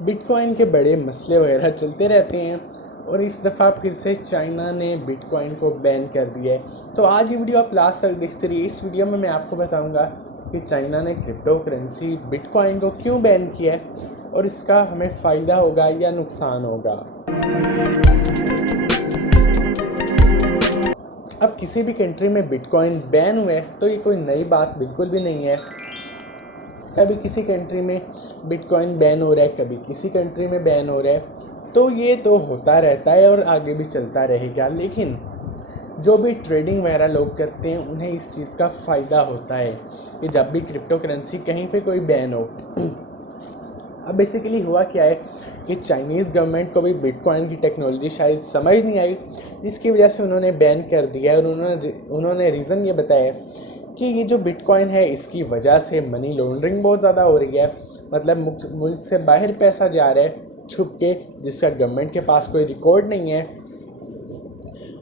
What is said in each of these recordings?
Bitcoin के बड़े मसले वगैरह चलते रहते हैं और इस दफ़ा फिर से चाइना ने बिटकॉइन को बैन कर दिया है। तो आज ये वीडियो आप लास्ट तक देखते रहिए। इस वीडियो में मैं आपको बताऊंगा कि चाइना ने क्रिप्टो करेंसी बिटकॉइन को क्यों बैन किया है और इसका हमें फ़ायदा होगा या नुकसान होगा। अब किसी भी कंट्री में बिटकॉइन बैन हुए तो ये कोई नई बात बिल्कुल भी नहीं है। कभी किसी कंट्री में बिटकॉइन बैन हो रहा है, कभी किसी कंट्री में बैन हो रहा है, तो ये तो होता रहता है और आगे भी चलता रहेगा। लेकिन जो भी ट्रेडिंग वगैरह लोग करते हैं उन्हें इस चीज़ का फ़ायदा होता है कि जब भी क्रिप्टो करेंसी कहीं पे कोई बैन हो। अब बेसिकली हुआ क्या है कि चाइनीज़ गवर्नमेंट को भी बिटकॉइन की टेक्नोलॉजी शायद समझ नहीं आई, जिसकी वजह से उन्होंने बैन कर दिया है। और उन्होंने रीज़न ये बताया कि ये जो बिटकॉइन है इसकी वजह से मनी लॉन्ड्रिंग बहुत ज़्यादा हो रही है। मतलब मुल्क से बाहर पैसा जा रहा है छुप के, जिसका गवर्नमेंट के पास कोई रिकॉर्ड नहीं है,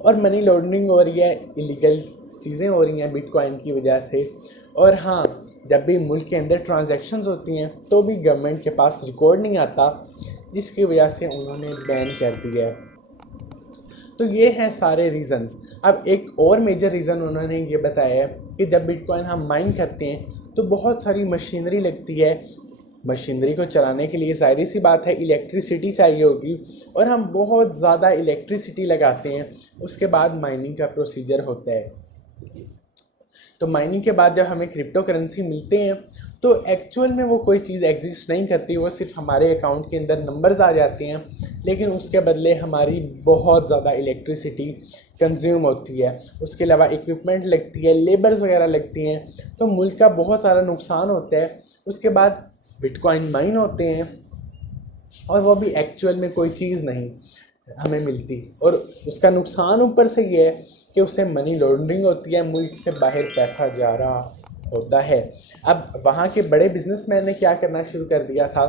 और मनी लॉन्ड्रिंग हो रही है, इलीगल चीज़ें हो रही हैं बिटकॉइन की वजह से। और हाँ, जब भी मुल्क के अंदर ट्रांजैक्शंस होती हैं तो भी गवर्नमेंट के पास रिकॉर्ड नहीं आता, जिसकी वजह से उन्होंने बैन कर दिया है। तो ये हैं सारे रीज़न्स। अब एक और मेजर रीज़न उन्होंने ये बताया है कि जब बिटकॉइन हम माइन करते हैं तो बहुत सारी मशीनरी लगती है। मशीनरी को चलाने के लिए ज़ाहिर सी बात है इलेक्ट्रिसिटी चाहिए होगी, और हम बहुत ज़्यादा इलेक्ट्रिसिटी लगाते हैं। उसके बाद माइनिंग का प्रोसीजर होता है। तो माइनिंग के बाद जब हमें क्रिप्टो करेंसी मिलते हैं तो एक्चुअल में वो कोई चीज़ एग्जिस्ट नहीं करती, वो सिर्फ हमारे अकाउंट के अंदर नंबर्स आ जाते हैं, लेकिन उसके बदले हमारी बहुत ज़्यादा इलेक्ट्रिसिटी कंज्यूम होती है। उसके अलावा इक्विपमेंट लगती है, लेबर्स वगैरह लगती हैं, तो मुल्क का बहुत सारा नुकसान होता है। उसके बाद बिटकॉइन माइन होते हैं और वो भी एक्चुअल में कोई चीज़ नहीं हमें मिलती, और उसका नुकसान ऊपर से ये है कि उससे मनी लॉन्ड्रिंग होती है, मुल्क से बाहर पैसा जा रहा होता है। अब वहाँ के बड़े बिजनेसमैन ने क्या करना शुरू कर दिया था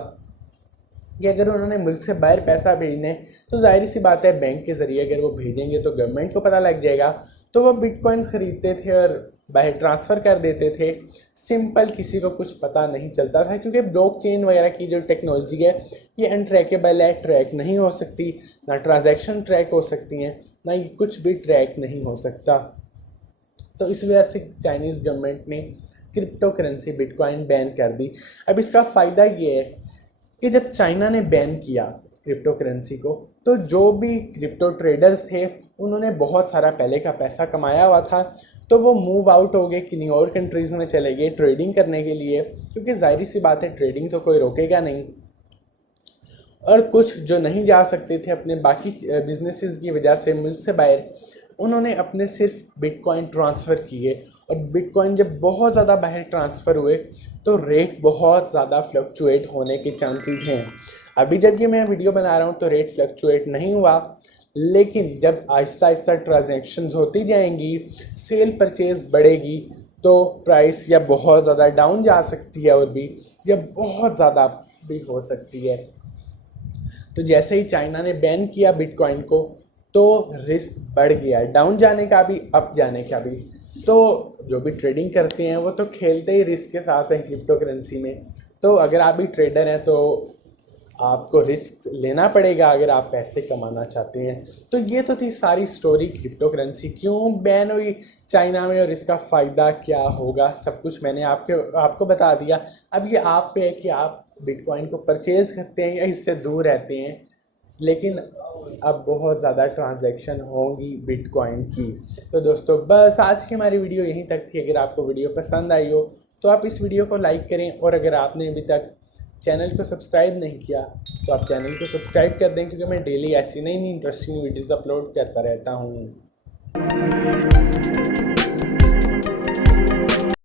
कि अगर उन्होंने मुल्क से बाहर पैसा भेजने तो जाहिर सी बात है बैंक के ज़रिए अगर वो भेजेंगे तो गवर्नमेंट को पता लग जाएगा, तो वो बिटकॉइंस ख़रीदते थे और बाहर ट्रांसफ़र कर देते थे। सिंपल, किसी को कुछ पता नहीं चलता था, क्योंकि ब्लॉकचेन वगैरह की जो टेक्नोलॉजी है ये अनट्रैकेबल है, ट्रैक नहीं हो सकती, ना ट्रांजैक्शन ट्रैक हो सकती हैं, ना ये कुछ भी ट्रैक नहीं हो सकता। तो इस वजह से चाइनीज़ गवर्नमेंट ने क्रिप्टो करेंसी बिटकॉइन बैन कर दी। अब इसका फ़ायदा ये है कि जब चाइना ने बैन किया क्रिप्टो करेंसी को, तो जो भी क्रिप्टो ट्रेडर्स थे उन्होंने बहुत सारा पहले का पैसा कमाया हुआ था, तो वो मूव आउट हो गए, किन्हीं और कंट्रीज़ में चले गए ट्रेडिंग करने के लिए, क्योंकि जाहिर सी बात है ट्रेडिंग तो कोई रोकेगा नहीं। और कुछ जो नहीं जा सकते थे अपने बाकी बिजनेसेस की वजह से मुल्क से बाहर, उन्होंने अपने सिर्फ बिटकॉइन ट्रांसफ़र किए, और बिटकॉइन जब बहुत ज़्यादा बाहर ट्रांसफ़र हुए तो रेट बहुत ज़्यादा फ्लक्चुएट होने के चांसेस हैं। अभी जब ये मैं वीडियो बना रहा हूँ तो रेट फ्लक्चुएट नहीं हुआ, लेकिन जब आहिस्ता आहिस्ता ट्रांजैक्शंस होती जाएंगी, सेल परचेज़ बढ़ेगी, तो प्राइस या बहुत ज़्यादा डाउन जा सकती है और भी, या बहुत ज़्यादा भी हो सकती है। तो जैसे ही चाइना ने बैन किया बिटकॉइन को तो रिस्क बढ़ गया, डाउन जाने का भी, अप जाने का भी। तो जो भी ट्रेडिंग करते हैं वो तो खेलते ही रिस्क के साथ हैं क्रिप्टो करेंसी में। तो अगर आप भी ट्रेडर हैं तो आपको रिस्क लेना पड़ेगा अगर आप पैसे कमाना चाहते हैं। तो ये तो थी सारी स्टोरी, क्रिप्टो करेंसी क्यों बैन हुई चाइना में और इसका फ़ायदा क्या होगा, सब कुछ मैंने आपको बता दिया। अब ये आप पे है कि आप बिटकॉइन को परचेज़ करते हैं या इससे दूर रहते हैं। लेकिन अब बहुत ज़्यादा ट्रांजैक्शन होंगी बिटकॉइन की। तो दोस्तों बस आज की हमारी वीडियो यहीं तक थी। अगर आपको वीडियो पसंद आई हो तो आप इस वीडियो को लाइक करें, और अगर आपने अभी तक चैनल को सब्सक्राइब नहीं किया तो आप चैनल को सब्सक्राइब कर दें, क्योंकि मैं डेली ऐसी नई इंटरेस्टिंग वीडियोज़ अपलोड करता रहता हूँ।